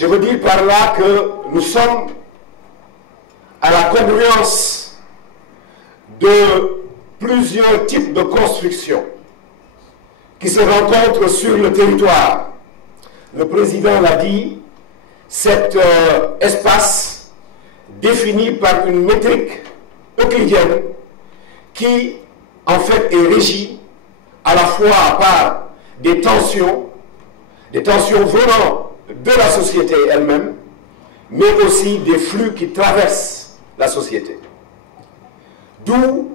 Je veux dire par là que nous sommes à la confluence de plusieurs types de constructions qui se rencontrent sur le territoire. Le président l'a dit, cet espace défini par une métrique euclidienne qui en fait est régi à la fois par des tensions venant de la société elle-même, mais aussi des flux qui traversent la société. D'où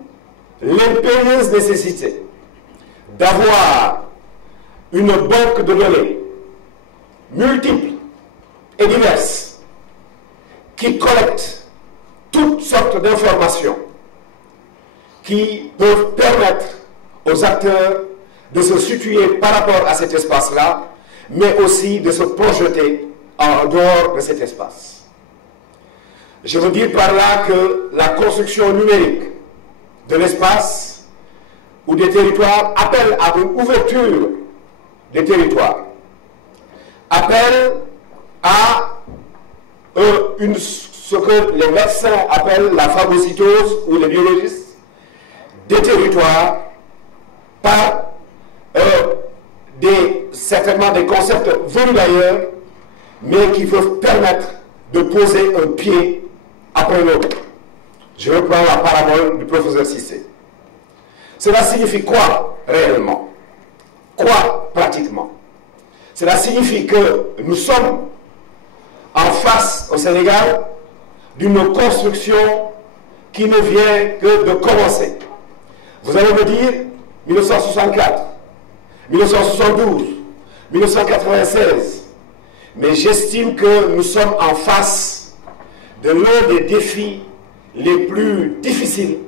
l'impérieuse nécessité d'avoir une banque de données multiples et diverses qui collectent toutes sortes d'informations qui peuvent permettre aux acteurs de se situer par rapport à cet espace-là, mais aussi de se projeter en dehors de cet espace. Je veux dire par là que la construction numérique de l'espace ou des territoires appelle à une ouverture des territoires, appelle à ce que les médecins appellent la phagocytose ou les biologistes des territoires par certainement des concepts venus d'ailleurs, mais qui peuvent permettre de poser un pied après l'autre. Je reprends la parabole du professeur Cissé. Cela signifie quoi réellement? Quoi pratiquement? Cela signifie que nous sommes en face au Sénégal d'une construction qui ne vient que de commencer. Vous allez me dire 1964, 1972, 1996, mais j'estime que nous sommes en face de l'un des défis les plus difficiles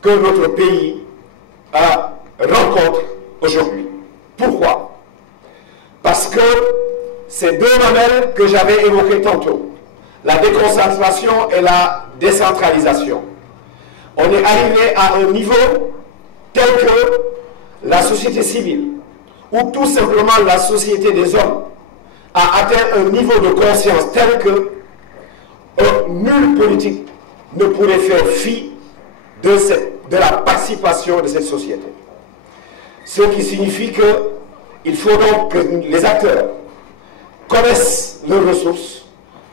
que notre pays rencontre aujourd'hui. Pourquoi? Parce que ces deux modèles que j'avais évoqués tantôt, la déconcentration et la décentralisation, on est arrivé à un niveau tel que la société civile, ou tout simplement la société des hommes, a atteint un niveau de conscience tel que nul politique ne pourrait faire fi de la participation de cette société. Ce qui signifie qu'il faut donc que les acteurs connaissent leurs ressources,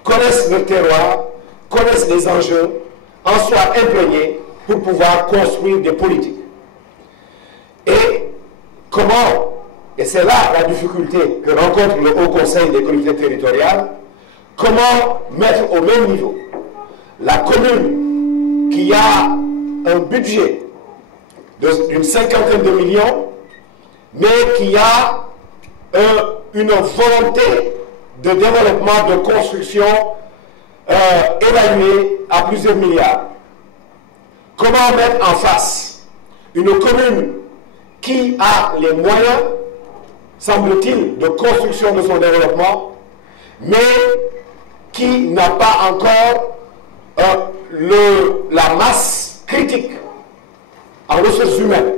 connaissent leur terroir, connaissent les enjeux, en soient imprégnés pour pouvoir construire des politiques. Et comment, et c'est là la difficulté que rencontre le Haut Conseil des collectivités territoriales, comment mettre au même niveau la commune qui a un budget d'une 50aine de millions, mais qui a une volonté de développement, de construction évaluée à plusieurs milliards. Comment mettre en face une commune qui a les moyens, semble-t-il, de construction de son développement, mais qui n'a pas encore la masse critique en ressources humaines?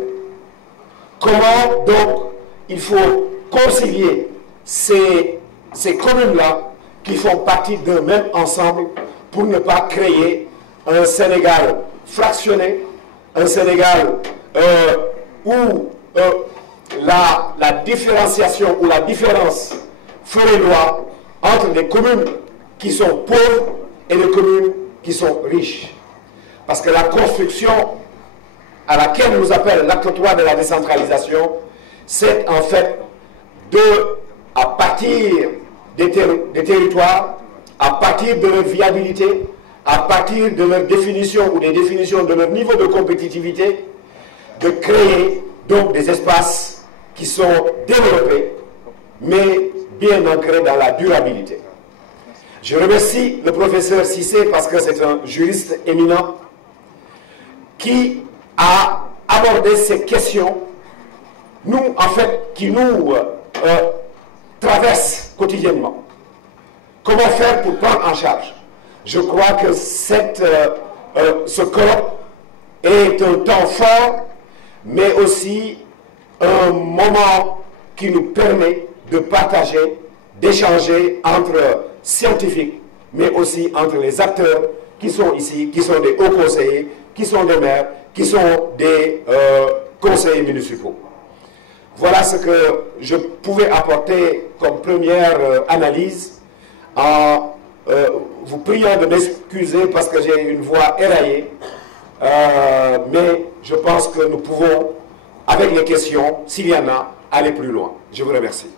Comment donc il faut concilier ces communes-là qui font partie d'un même ensemble pour ne pas créer un Sénégal fractionné, un Sénégal où la différenciation ou la différence ferait loi entre les communes qui sont pauvres et les communes qui sont riches. Parce que la construction à laquelle nous appelle l'acte 3 de la décentralisation, c'est en fait à partir des territoires, à partir de leur viabilité, à partir de leur définition ou des définitions de leur niveau de compétitivité, de créer donc des espaces qui sont développés, mais bien ancrés dans la durabilité. Je remercie le professeur Cissé parce que c'est un juriste éminent qui a abordé ces questions, qui nous traversent quotidiennement. Comment faire pour prendre en charge? Je crois que ce colloque est un temps fort, mais aussi un moment qui nous permet de partager, d'échanger entre scientifique, mais aussi entre les acteurs qui sont ici, qui sont des hauts conseillers, qui sont des maires, qui sont des conseillers municipaux. Voilà ce que je pouvais apporter comme première analyse, en vous priant de m'excuser parce que j'ai une voix éraillée, mais je pense que nous pouvons, avec les questions, s'il y en a, aller plus loin. Je vous remercie.